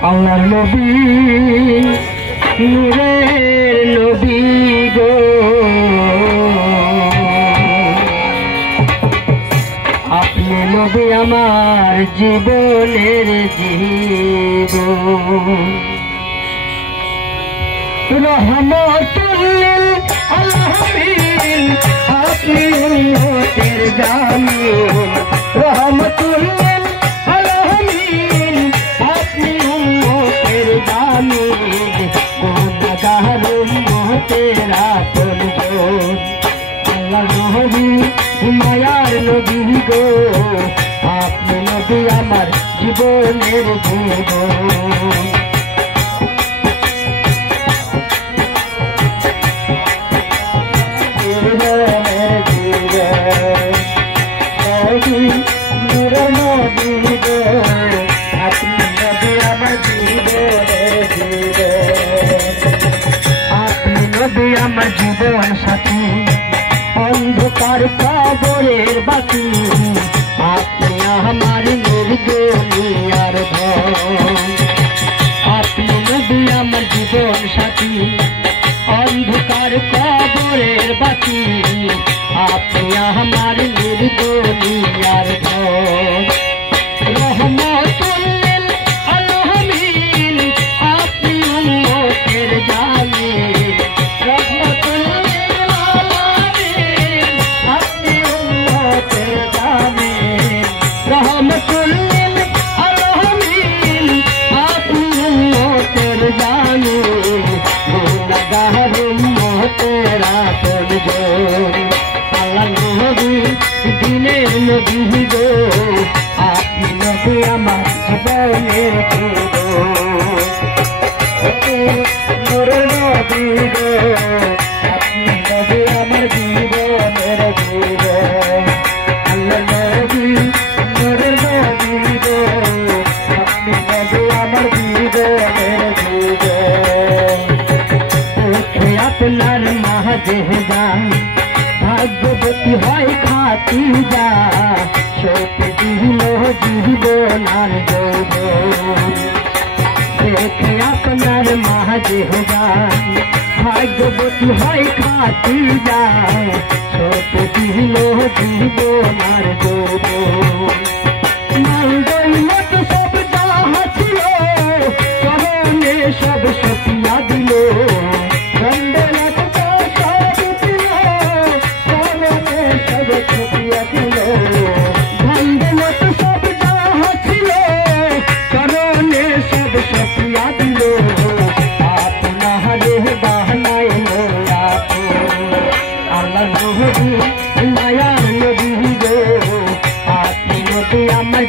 আল্লাহর নবী নূরের নবী গো আপনি নবী আমার জীবনের জীবন রহমতুল লিল আলামিন আপনি উম্মতের জামিন রহমতুল লিল আলামিন আপনি উম্মতের জামিন গুনাহগার উম্মতের আপনজন আল্লাহ নবী মায়ার নবী গো আপনি নবী আমার জীবনের জীবন আমার জীবন সাথী অন্ধকার কবরের বাতি আপনি আমার নির্দনিয়ার ধন আপনি নবী আমার জীবন সাথী অন্ধকার কবরের বাতি আপনি আমার নির্দনিয়ার ধন রহমতুল লিল আলামিন আপনি উম্মতের জামিন দিনের নবী গো আপনি নবী আমার জীবনের নূরের নবী গো আপনি নবী আমার জীবনের জীবন আল্লাহ নবী নূরের নবী গো আপনি নবী আমার জীবনের জীবন আপনার মাঝে যান ভাগ্যবতী হয় খাতি যা সত্যি দিল জীবন আর যৌবন দেখে আপনার মাঝে যান ভাগ্যবতী হয় খাতি যা সত্যি দিল জীবন আর যৌবন সব যাহা ছিল চরণে সব সতিয়া দিল মায়ার নবী গো আপনি নবী আমার